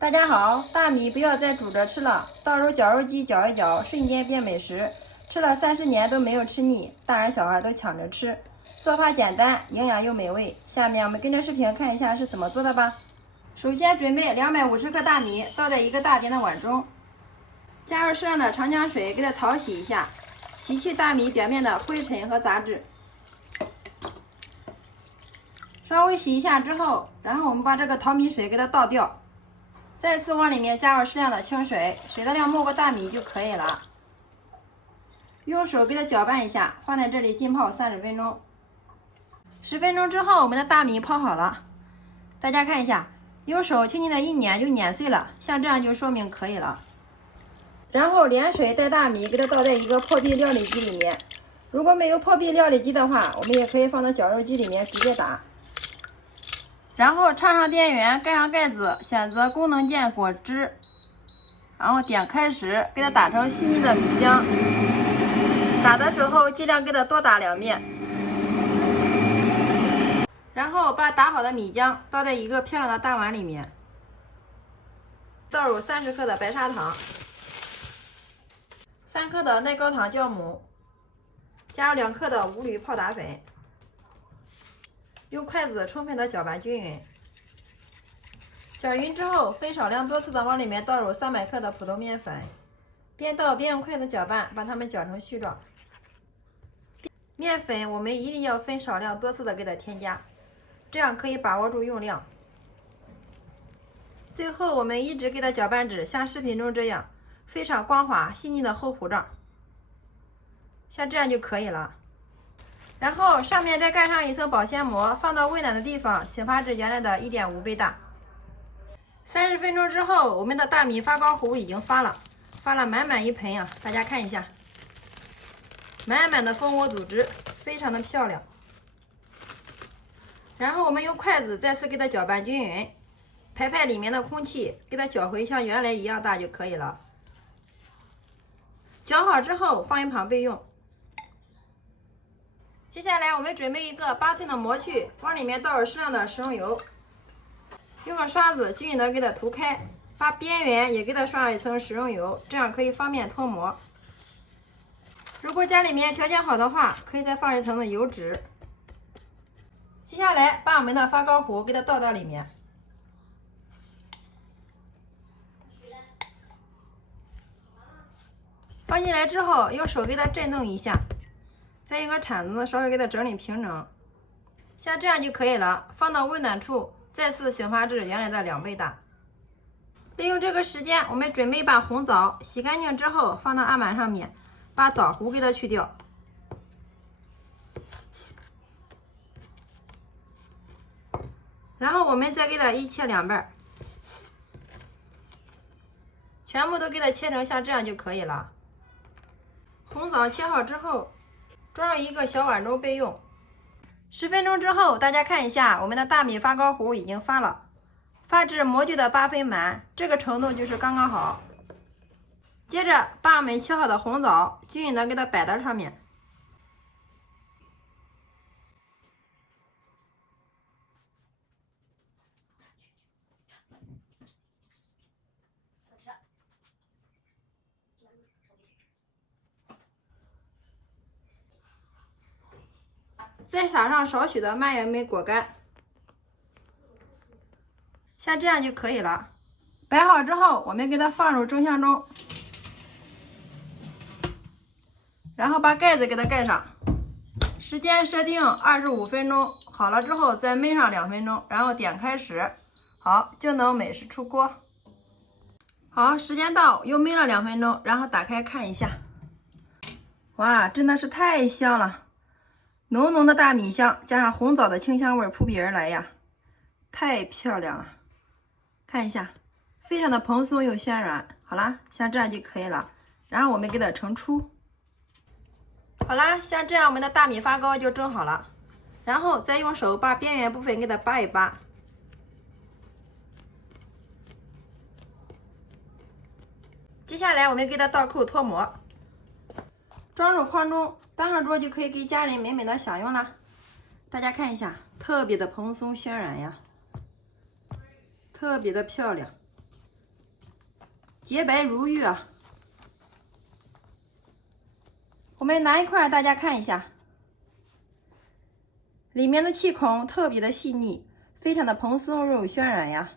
大家好，大米不要再煮着吃了，倒入绞肉机搅一搅，瞬间变美食，吃了30年都没有吃腻，大人小孩都抢着吃。做法简单，营养又美味。下面我们跟着视频看一下是怎么做的吧。首先准备250克大米，倒在一个大点的碗中，加入适量的长江水，给它淘洗一下，洗去大米表面的灰尘和杂质。稍微洗一下之后，然后我们把这个淘米水给它倒掉。再次往里面加入适量的清水，水的量没过大米就可以了。用手给它搅拌一下，放在这里浸泡30分钟。10分钟之后，我们的大米泡好了。大家看一下，用手轻轻的一碾就碾碎了，像这样就说明可以了。然后连水带大米给它倒在一个破壁料理机里面。如果没有破壁料理机的话，我们也可以放到绞肉机里面直接打。然后插上电源，盖上盖子，选择功能键果汁，然后点开始，给它打成细腻的米浆。打的时候尽量给它多打2遍。然后把打好的米浆倒在一个漂亮的大碗里面，倒入30克的白砂糖，3克的耐高糖酵母，加入2克的无铝泡打粉。用筷子充分的搅拌均匀，搅匀之后，分少量多次的往里面倒入300克的普通面粉，边倒边用筷子搅拌，把它们搅成絮状。面粉我们一定要分少量多次的给它添加，这样可以把握住用量。最后我们一直给它搅拌至像视频中这样非常光滑细腻的厚糊状，像这样就可以了。然后上面再盖上一层保鲜膜，放到温暖的地方，醒发至原来的1.5倍大。30分钟之后，我们的大米发糕糊已经发了满满一盆啊！大家看一下，满满的蜂窝组织，非常的漂亮。然后我们用筷子再次给它搅拌均匀，排里面的空气，给它搅回像原来一样大就可以了。搅好之后放一旁备用。接下来我们准备一个8寸的模具，往里面倒入适量的食用油，用个刷子均匀的给它涂开，把边缘也给它刷上一层食用油，这样可以方便脱模。如果家里面条件好的话，可以再放一层的油脂。接下来把我们的发糕糊给它倒到里面，放进来之后用手给它震动一下，再用个铲子稍微给它整理平整，像这样就可以了。放到温暖处，再次醒发至原来的2倍大。利用这个时间，我们准备把红枣洗干净之后放到案板上面，把枣核给它去掉。然后我们再给它一切2半，全部都给它切成像这样就可以了。红枣切好之后，装入一个小碗中备用。10分钟之后，大家看一下，我们的大米发糕糊已经发了，发至模具的8分满，这个程度就是刚刚好。接着把我们切好的红枣均匀的给它摆到上面，再撒上少许的蔓越莓果干，像这样就可以了。摆好之后，我们给它放入蒸箱中，然后把盖子给它盖上，时间设定25分钟，好了之后再焖上2分钟，然后点开始，好，就能美食出锅。好，时间到，又焖了2分钟，然后打开看一下，哇，真的是太香了！浓浓的大米香加上红枣的清香味扑鼻而来呀，太漂亮了！看一下，非常的蓬松又暄软。好啦，像这样就可以了。然后我们给它盛出。好啦，像这样我们的大米发糕就蒸好了。然后再用手把边缘部分给它扒一扒。接下来我们给它倒扣脱模。装入筐中，端上桌就可以给家人美美的享用啦。大家看一下，特别的蓬松暄软呀，特别的漂亮。洁白如玉啊。我们拿一块大家看一下，里面的气孔特别的细腻，非常的蓬松肉暄软呀。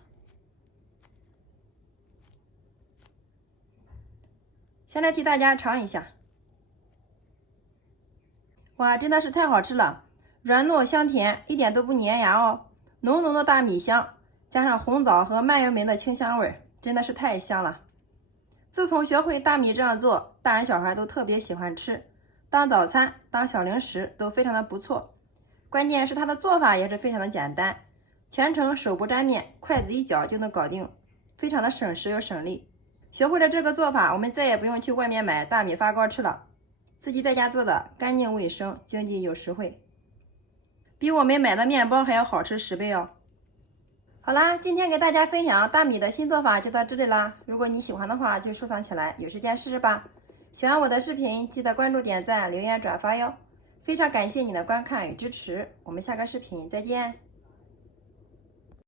先来替大家尝一下，哇，真的是太好吃了，软糯香甜，一点都不粘牙哦。浓浓的大米香，加上红枣和蔓越莓的清香味，真的是太香了。自从学会大米这样做，大人小孩都特别喜欢吃，当早餐、当小零食都非常的不错。关键是它的做法也是非常的简单，全程手不沾面，筷子一搅就能搞定，非常的省时又省力。学会了这个做法，我们再也不用去外面买大米发糕吃了，自己在家做的干净卫生、经济又实惠，比我们买的面包还要好吃10倍哦。好啦，今天给大家分享大米的新做法就到这里啦。如果你喜欢的话，就收藏起来，有时间试试吧。喜欢我的视频，记得关注、点赞、留言、转发哟。非常感谢你的观看与支持，我们下个视频再见。